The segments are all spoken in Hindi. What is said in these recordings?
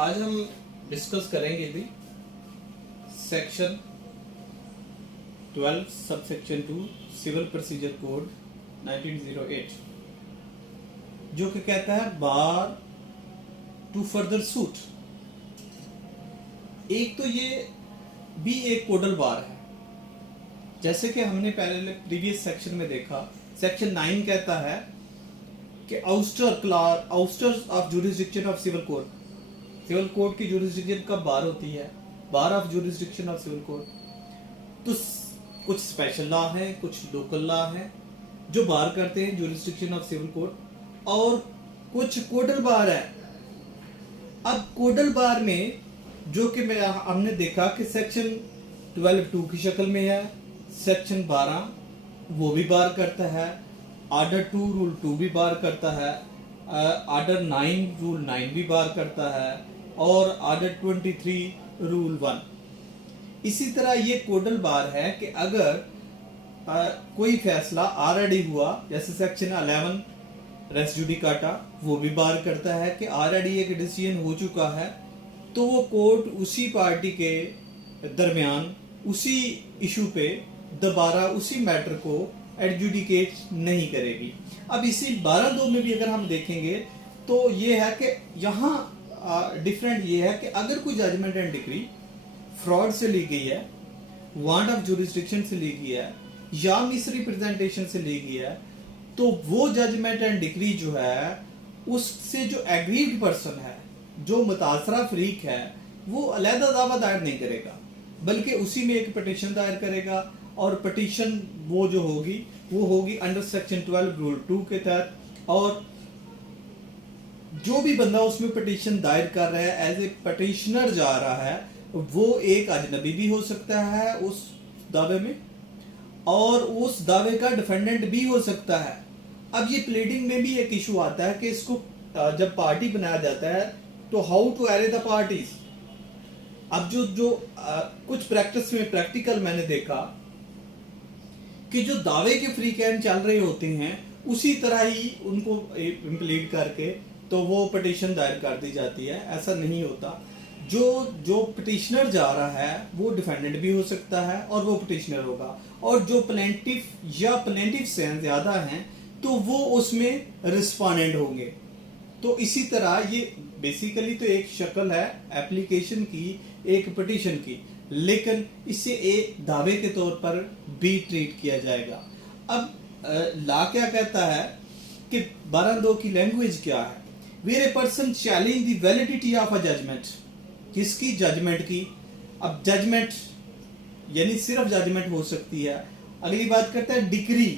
आज हम डिस्कस करेंगे भी section 12 subsection 2 civil procedure code 1908 जो कि कहता है बार टू फर्दर सूट। एक तो ये भी एक कोडल बार है, जैसे कि हमने पहले प्रीवियस सेक्शन में देखा। सेक्शन 9 कहता है कि ousters of jurisdiction of civil code, civil code की जुरिस्डिक्शन कब बार होती है, bar of jurisdiction of civil code. तो कुछ स्पेशल लॉ है, कुछ लोकल लॉ है जो बार करते हैं जुरिस्डिक्शन ऑफ सिविल कोड, और कुछ कोडल बार है। अब कोडल बार में जो कि हमने देखा कि सेक्शन 12(2) की शक्ल में है, सेक्शन 12 वो भी बार करता है, ऑर्डर 2 रूल 2 भी बार करता है, ऑर्डर 9 रूल 9 भी बार करता है, और ऑर्डर 23 रूल 1। इसी तरह ये कोडल बार है कि अगर कोई फैसला ऑलरेडी हुआ, जैसे सेक्शन 11 रेस जुडिकाटा, वो भी बार करता है कि ऑलरेडी एक डिसीजन हो चुका है तो वो कोर्ट उसी पार्टी के दरमियान उसी इशू पे दोबारा उसी मैटर को एडजुडिकेट नहीं करेगी। अब इसी 12(2) में भी अगर हम देखेंगे तो ये है कि यहाँ डिफरेंट ये है कि अगर कोई जजमेंट एंड डिक्री फ्रॉड से ली गई है, वांट ऑफ जुरिस्डिक्शन से ली गई है, या मिसरिप्रेजेंटेशन से ली गई है, तो वो जजमेंट एंड डिक्री जो है उससे जो एग्रीव्ड पर्सन है, जो मुतासरा फरीक है, वो अलहदा दावा दायर नहीं करेगा, बल्कि उसी में एक पिटीशन दायर करेगा, और पिटीशन वो जो होगी वो होगी अंडर सेक्शन 12 रूल 2 के तहत। और जो भी बंदा उसमें पिटीशन दायर कर रहा है, एज ए पिटीशनर जा रहा है, वो एक अजनबी भी हो सकता है उस दावे में, और उस दावे का डिफेंडेंट भी हो सकता है। अब ये प्लीडिंग में भी एक इशू आता है कि इसको जब पार्टी बनाया जाता है तो how to array the parties. अब जो कुछ प्रैक्टिस में प्रैक्टिकल मैंने देखा कि जो दावे के फ्री कैन चल रहे होते हैं उसी तरह ही उनको इम्प्लीड करके तो वो पिटीशन दायर कर दी जाती है। ऐसा नहीं होता। जो पिटिशनर जा रहा है वो डिफेंडेंट भी हो सकता है और वो पिटिशनर होगा, और जो प्लेंटिफ या प्लेंटिफ से ज्यादा हैं तो वो उसमें रिस्पोंडेंट होंगे। तो इसी तरह ये बेसिकली तो एक शक्ल है एप्लीकेशन की, एक पिटीशन की, लेकिन इसे एक दावे के तौर पर भी ट्रीट किया जाएगा। अब लॉ क्या कहता है कि 12(2) की लैंग्वेज क्या है? Where a person challenge the validity of a judgement, किसकी? जजमेंट की। अब जजमेंट यानी सिर्फ जजमेंट हो सकती है। अगली बात करता है decree.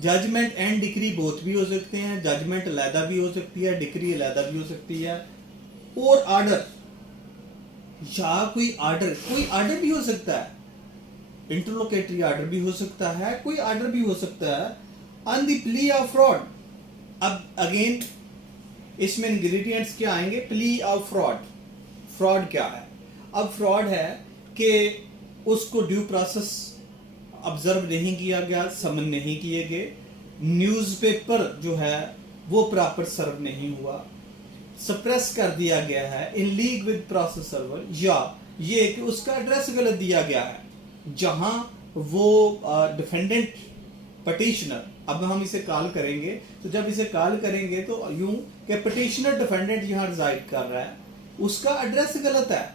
Judgement and decree both भी हो सकते हैं, जजमेंट अलहदा भी हो सकती है, डिक्री अलहदा भी हो सकती है। और ऑर्डर, या कोई ऑर्डर भी हो सकता है, इंटरलोकेटरी ऑर्डर भी हो सकता है, कोई ऑर्डर भी हो सकता है on the plea of fraud. अब अगेन इसमें इंग्रेडिएंट्स क्या आएंगे? Plea of fraud. फ्रॉड क्या है? अब फ्रॉड है कि उसको ड्यू प्रोसेस ऑब्जर्व नहीं किया गया, समन नहीं किए गए, न्यूज़पेपर जो है वो प्रॉपर सर्व नहीं हुआ, सप्रेस कर दिया गया है इन लीग विद प्रोसेस सर्वर, या ये कि उसका एड्रेस गलत दिया गया है जहां वो डिफेंडेंट पिटिशनर, अब हम इसे कॉल करेंगे तो जब इसे कॉल करेंगे तो यूं कि पिटिशनर डिफेंडेंट यहां रिजाइड कर रहा है, उसका एड्रेस गलत है,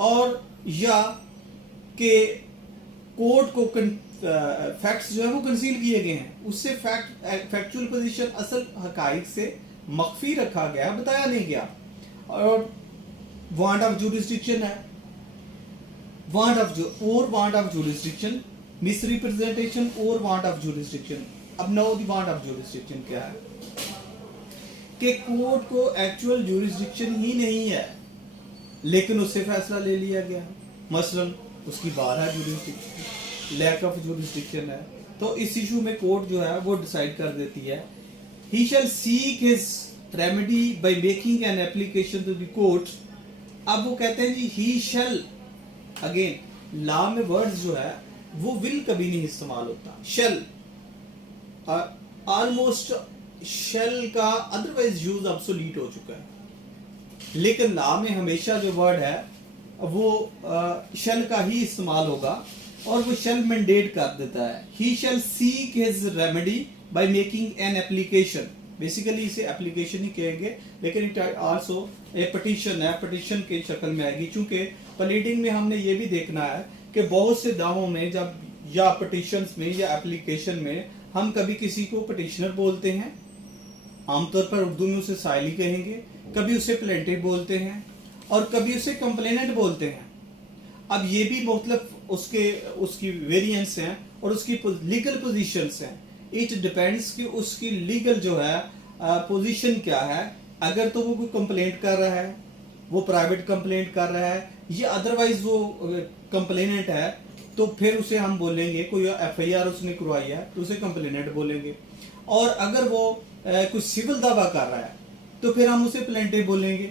और या कि कोर्ट को फैक्ट्स जो है वो कंसील किए गए हैं, उससे फैक्चुअल पोजीशन असल हकाइक से मख्फी रखा गया, बताया नहीं गया, और वांट ऑफ जुरिस्डिक्शन है, वांट ऑफ जुरिस्डिक्शन, मिसरिप्रेजेंटेशन और वांट ऑफ जुरिस्डिक्शन। अब know the want of jurisdiction क्या है? कि कोर्ट को एक्चुअल जुरिस्डिक्शन ही नहीं है लेकिन उससे फैसला ले लिया गया है, मसलन उसकी बार है जुरिस्डिक्शन, लैक ऑफ जुरिस्डिक्शन है, तो इस इशू में कोर्ट जो है वो डिसाइड कर देती है he shall seek his remedy by making an application to the court. अब वो कहते हैं जी ही शैल, अगेन लॉ में वर्ड्स जो है वो विल कभी नहीं इस्तेमाल होता, शैल ऑलमोस्ट शेल का अदरवाइज यूज ऑब्सोलीट हो चुका है। लेकिन ला में हमेशा जो वर्ड है वो शैल का ही इस्तेमाल होगा और वो शैल मैंडेट कर देता है। He shall seek his remedy by making an application. Basically इसे एप्लीकेशन ही कहेंगे, लेकिन इट आल्सो ए पिटीशन है, पिटीशन की शक्ल में आएगी। चूंकि प्लीडिंग में हमने ये भी देखना है कि बहुत से दावों में जब या पिटीशंस में या एप्लीकेशन में हम कभी किसी को पिटीशनर बोलते हैं, आमतौर पर उर्दू में उसे साइली कहेंगे, कभी उसे प्लेंटिव बोलते हैं और कभी उसे कंप्लेनेंट बोलते हैं। अब ये भी मतलब उसकी वेरिएंस हैं और उसकी लीगल पोजीशंस हैं। इट डिपेंड्स कि उसकी लीगल जो है पोजीशन क्या है। अगर तो वो कोई कंप्लेंट कर रहा है, वो प्राइवेट कंप्लेंट कर रहा है, या अदरवाइज वो कंप्लेनेंट है, तो फिर उसे हम बोलेंगे, कोई एफआईआर उसने करवाई है तो उसे कंप्लेनेंट बोलेंगे। और अगर वो कुछ सिविल दावा कर रहा है तो फिर हम उसे प्लेंटिव बोलेंगे,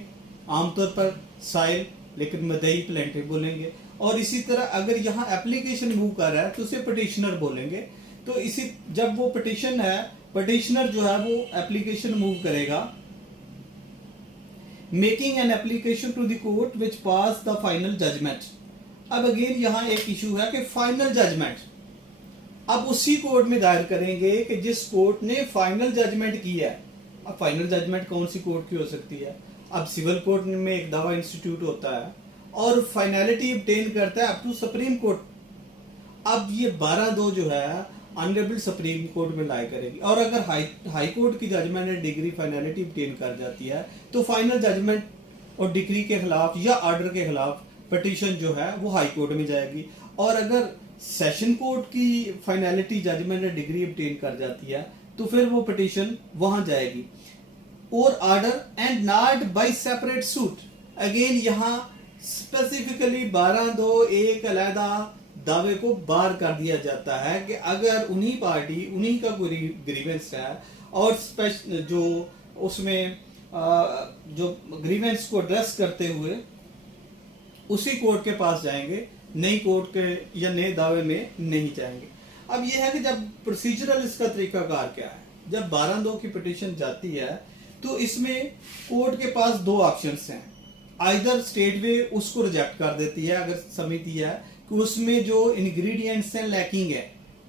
आमतौर पर साइल, लेकिन मदई प्लेंटिव बोलेंगे। और इसी तरह अगर यहाँ एप्लीकेशन मूव कर रहा है तो उसे पिटिशनर बोलेंगे। तो इसी जब वो पिटिशन है, पिटिशनर जो है वो एप्लीकेशन मूव करेगा, making an application to the court which pass the final judgement. अब अगेन यहाँ एक इशू है कि फाइनल जजमेंट अब उसी कोर्ट में दायर करेंगे कि जिस कोर्ट ने फाइनल जजमेंट किया है। अब फाइनल जजमेंट कौन सी कोर्ट की हो सकती है? अब सिविल कोर्ट में एक दावा इंस्टीट्यूट होता है और फाइनलिटी ऑब्टेन करता है अप टू सुप्रीम कोर्ट। अब ये 12(2) जो है ऑनरेबल सुप्रीम कोर्ट में लाई करेगी, और अगर हाई कोर्ट की judgement and degree finality obtain कर जाती है तो फाइनल जजमेंट और डिग्री के खिलाफ या ऑर्डर के खिलाफ पिटीशन जो है वो हाई कोर्ट में जाएगी। और अगर सेशन कोर्ट की finality judgement and degree obtain कर जाती है तो फिर वो पिटीशन वहां जाएगी। और order and not by separate suit. Again यहाँ स्पेसिफिकली 12(2) एक अलहदा दावे को बार कर दिया जाता है कि अगर उन्हीं का कोई ग्रीवेंस है और जो उसमें जो ग्रीवेंस को एड्रेस करते हुए उसी कोर्ट के पास जाएंगे, नई कोर्ट के या नए दावे में नहीं जाएंगे। अब यह है कि जब प्रोसीजरल इसका तरीकाकार क्या है, जब 12(2) की पिटीशन जाती है तो इसमें कोर्ट के पास दो ऑप्शंस हैं। आइदर स्टेट वे उसको रिजेक्ट कर देती है अगर समिति है कि उसमें जो इंग्रेडिएंट्स हैं लैकिंग है।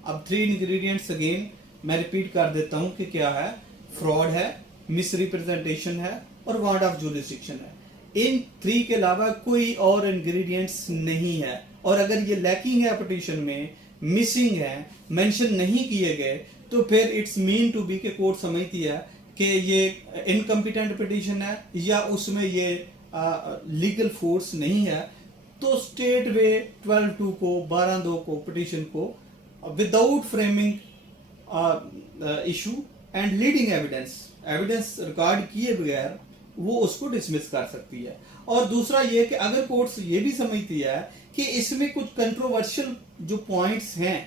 अब 3 इंग्रेडिएंट्स अगेन मैं रिपीट कर देता हूं कि क्या है, फ्रॉड है, मिसरिप्रेजेंटेशन है और वांट ऑफ जुरिस्डिक्शन है। इन 3 के अलावा कोई और इंग्रेडिएंट्स नहीं है। और अगर ये लैकिंग है पिटीशन में, मिसिंग है, मेंशन नहीं किए गए, तो फिर इट्स मीन टू बी के कोर्ट समझती है कि ये इनकम्पिटेंट पिटीशन है या उसमें ये लीगल फोर्स नहीं है। तो स्टेट वे 12(2) को 12(2) को पिटीशन को without framing issue and leading evidence record किए बगैर वो उसको डिसमिस कर सकती है। और दूसरा ये कि अगर कोर्ट्स ये भी समझती है कि इसमें कुछ कंट्रोवर्शियल जो पॉइंट्स हैं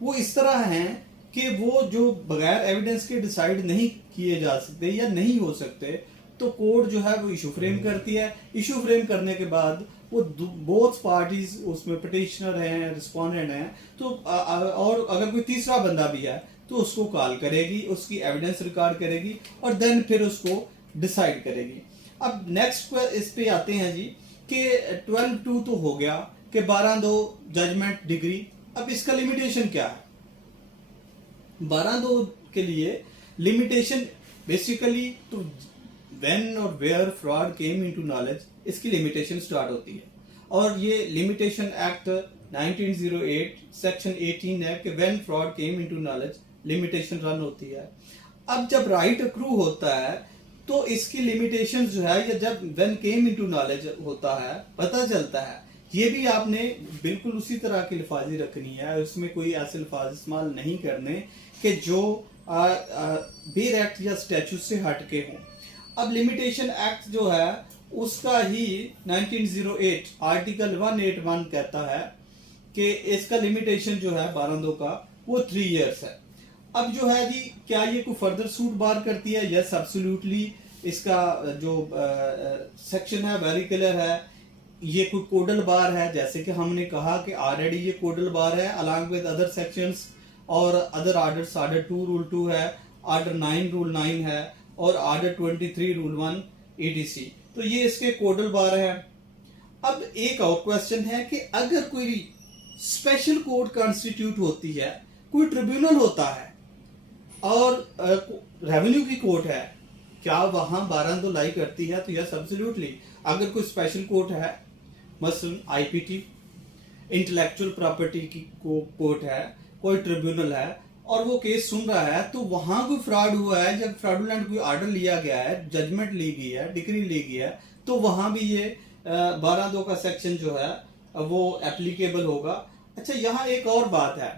वो इस तरह हैं कि वो जो बगैर एविडेंस के डिसाइड नहीं किए जा सकते या नहीं हो सकते, तो कोर्ट जो है वो इशू फ्रेम करती है। इशू फ्रेम करने के बाद वो बोथ पार्टीज उसमें पिटिशनर हैं, रिस्पोंडेंट हैं, तो और अगर कोई तीसरा बंदा भी है तो उसको कॉल करेगी, उसकी एविडेंस रिकॉर्ड करेगी और देन फिर उसको डिसाइड करेगी। अब नेक्स्ट इस पे आते हैं जी कि 12(2) तो हो गया कि 12(2) जजमेंट डिग्री। अब इसका लिमिटेशन क्या है? 12(2) के लिए लिमिटेशन बेसिकली तो व्हेन और where fraud came into knowledge, इसकी लिमिटेशन स्टार्ट होती है। और ये लिमिटेशन एक्ट 1908 सेक्शन 18 है कि when fraud came into knowledge limitation run होती है। अब जब राइट अक्रू होता है तो इसकी लिमिटेशन जो है या जब व्हेन केम इनटू नॉलेज होता है पता चलता है, ये भी आपने बिल्कुल उसी तरह की लिफाजी रखनी है। उसमें कोई ऐसे लिफाज इस्तेमाल नहीं करने कि जो बेर एक्ट या स्टैच्यूट से हटके हों। अब लिमिटेशन एक्ट जो है उसका ही 1908 आर्टिकल 181 कहता है कि इसका लिमिटेशन जो है 12(2) का वो 3 इयर्स है। अब जो है जी क्या ये कोई फर्दर सूट बार करती है? Yes absolutely. इसका जो सेक्शन है वेरी क्लियर है। ये कोई कोडल बार है, जैसे कि हमने कहा कि ऑलरेडी ये कोडल बार है अलॉन्ग विद अदर सेक्शंस और अदर ऑर्डर्स। ऑर्डर 2 रूल 2 है, ऑर्डर 9 रूल 9 है और ऑर्डर 23 रूल 1 etc। तो ये इसके कोडल बार है। अब एक और क्वेश्चन है कि अगर कोई स्पेशल कोर्ट कॉन्स्टिट्यूट होती है, कोई ट्रिब्यूनल होता है और रेवेन्यू की कोर्ट है, क्या वहां 12(2) लाई करती है? तो यस एब्सोल्युटली। अगर कोई स्पेशल कोर्ट है, मसलन आईपीटी, इंटेलेक्चुअल प्रॉपर्टी की कोर्ट है, कोई ट्रिब्यूनल है और वो केस सुन रहा है, तो वहां कोई फ्रॉड हुआ है, जब फ्रॉडुलेंट कोई ऑर्डर लिया गया है, जजमेंट ली गई है, डिक्री ली गई है, तो वहां भी ये 12(2) का सेक्शन जो है वो एप्लीकेबल होगा। अच्छा, यहाँ एक और बात है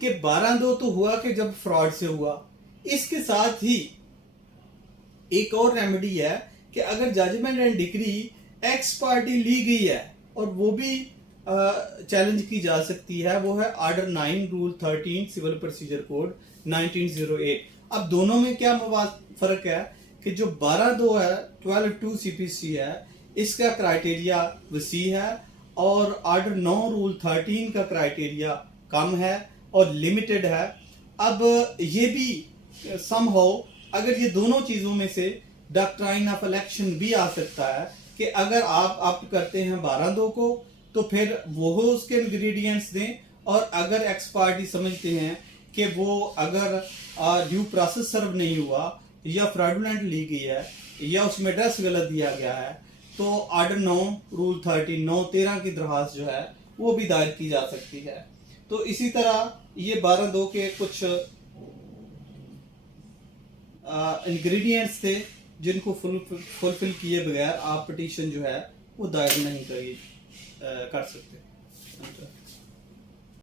कि 12(2) तो हुआ कि जब फ्रॉड से हुआ, इसके साथ ही एक और रेमेडी है कि अगर judgement and decree ex parte ली गई है और वो भी चैलेंज की जा सकती है, वो है order 9 rule 13 civil procedure code 1908। अब दोनों में क्या फर्क है कि जो 12(2) है 12(2) सीपीसी है, इसका क्राइटेरिया वसी है और ऑर्डर 9 रूल 13 का क्राइटेरिया कम है और लिमिटेड है। अब ये भी समहाउ अगर ये दोनों चीजों में से डॉक्ट्राइन ऑफ इलेक्शन भी आ सकता है कि अगर आप ऑप्ट करते हैं 12(2) को तो फिर वो उसके इंग्रेडिएंट्स दें, और अगर एक्स पार्टी समझते हैं कि वो अगर ड्यू प्रोसेस सर्व नहीं हुआ या फ्रॉडुलेंट ली गई है या उसमें एड्रेस गलत दिया गया है, तो ऑर्डर 9 रूल 13 9(13) की दरखास्त जो है वो भी दायर की जा सकती है। तो इसी तरह ये 12(2) के कुछ इंग्रेडिएंट्स थे जिनको फुलफिल किए बगैर आप पिटीशन जो है वो दायर नहीं कर सकते।